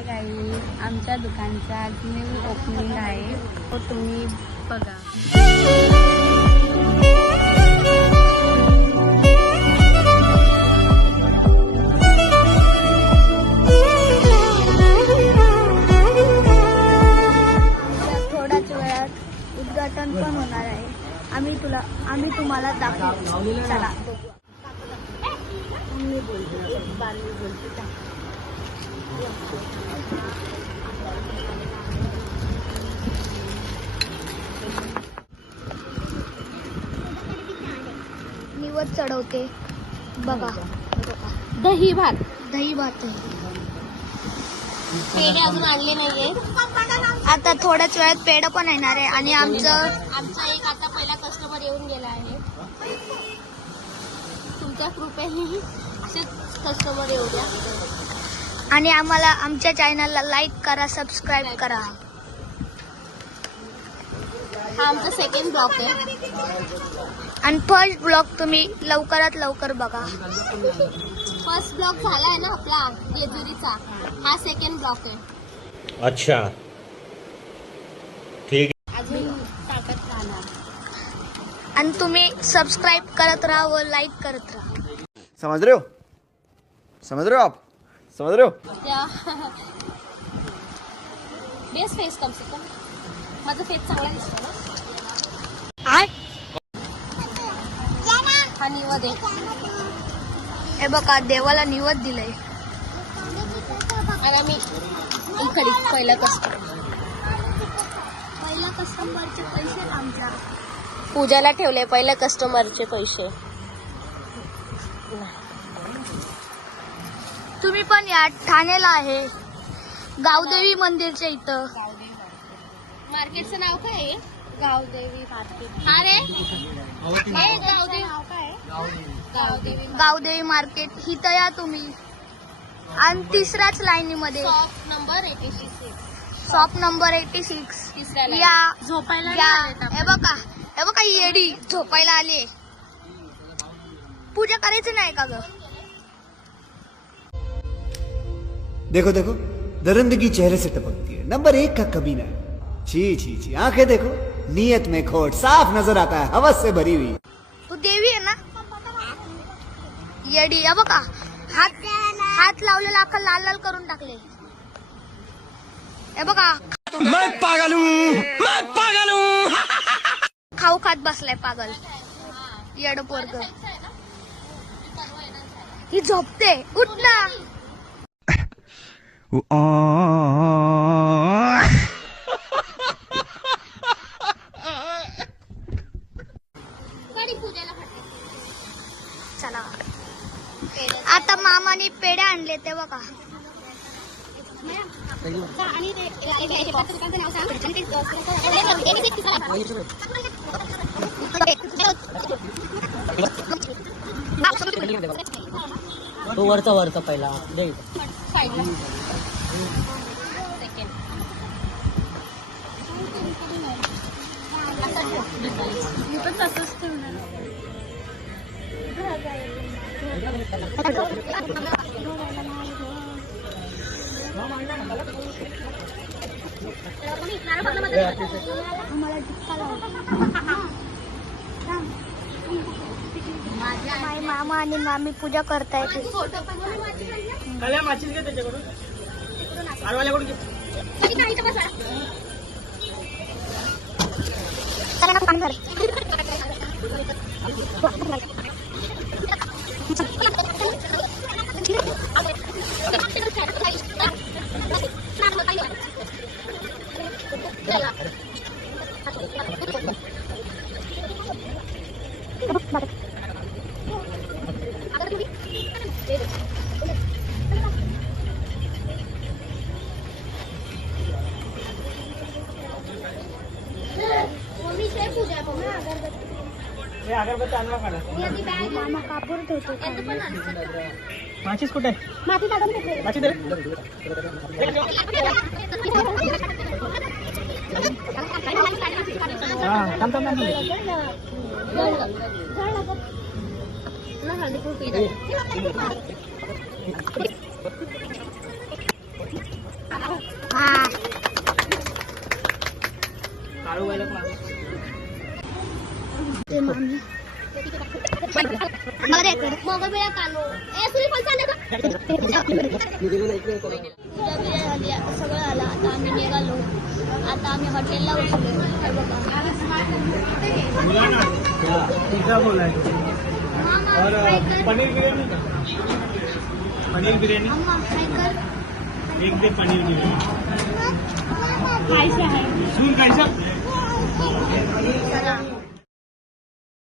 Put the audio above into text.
हाय काही आमच्या दुकानचा आज न्यू ओपनिंग आहे तो तुम्ही बघा. थोड्याच वेळात उद्घाटन पण होणार आहे. आम्ही तुम्हाला दाखवू. चला मी बोलते बाली बोलते. निवड चढवते बघा. दही भात पेढे अजून आणले नाहीये. आता थोड्याच वेळात पेढ पण येणार आहे आणि आमचा एक आता पहिला कस्टमर येऊन गेला आहे. तुमच्या कृपेने असेच कस्टमर येऊ द्या आणि आम्हाला आमच्या चॅनलला लाईक करा, सबस्क्राईब करा. हा आमचा सेकंड ब्लॉक आहे आणि फर्स्ट ब्लॉग तुम्ही लवकरात लवकर बघा. फर्स्ट ब्लॉक झालाय ना आपला जेजुरीचा. हा सेकंड ब्लॉक आहे. अच्छा ठीक आहे. अजून टाकत राहणार. आणि तुम्ही सबस्क्राईब करत राहा व लाईक करत राहा. समझ रहे हो आप समझ रहे हो. बेस्ट फेस कम से कम. माझा फेस चांगला दिसतो ना. हा निवद आहे. हे बघा देवाला निवद दिलंय. आणि आम्ही इकडे पहिला कस्टमरचे पैसे आमच्या पूजाला ठेवले पहिल्या कस्टमरचे पैसे. तुम्ही पण या ठाण्याला आहे गावदेवी मंदिरच्या इथं. मार्केटचं नाव काय आहे? गावदेवी मार्केट. हा रे गावदेवी नाव काय? गावदेवी मार्केट इथं या तुम्ही. आणि तिसऱ्याच लाईनीमध्ये शॉप नंबर 86. शॉप नंबर 86 तिसऱ्या line. या झोपायला या. नाही आलेत आपण. हे बघा येडी झोपायला आली. पूजा करायची नाही का ग? देखो देखो दरिंदगी चेहरे से टपकती है. नंबर 1 का कमीना. छी आंखें देखो नीयत में खोट साफ नजर आता है हवस से भरी हुई. तू देवी आहे ना येडी. हे बघा हात लावलेला अख्खा लाल लाल करून टाकले. हे बघा मैं पागल हूँ खाऊ खात बसलाय पागल येड पोरग. ही झोपते. उठ ना. चला आता मामाने पेढे आणले ते बघा. तो वरचा पहिला दे. मी पण तसंच ठेवणार. मामा आणि मामी पूजा करतायत. माचीस घे त्याच्याकडून. आरवाल्याकडून घे. अगरबत्ती आणला काढा. मामा कापूर ठेवतो. माचीस कुठे? माती काढून घेतली. माची दे. हा थांब. हळदी कुंकू काळू व्हायला पण मोगलबिळा कानो ए सुरी पैसा नाही झाली आता सगळं झालं आता आम्ही निघालो आता आम्ही हॉटेलला उठलो पिझ्झा बोलायचं और पनीर बिर्याणी का पनीर बिर्याणी एक दे पनीर बिर्याणी खायचं आहे सून कैसा चला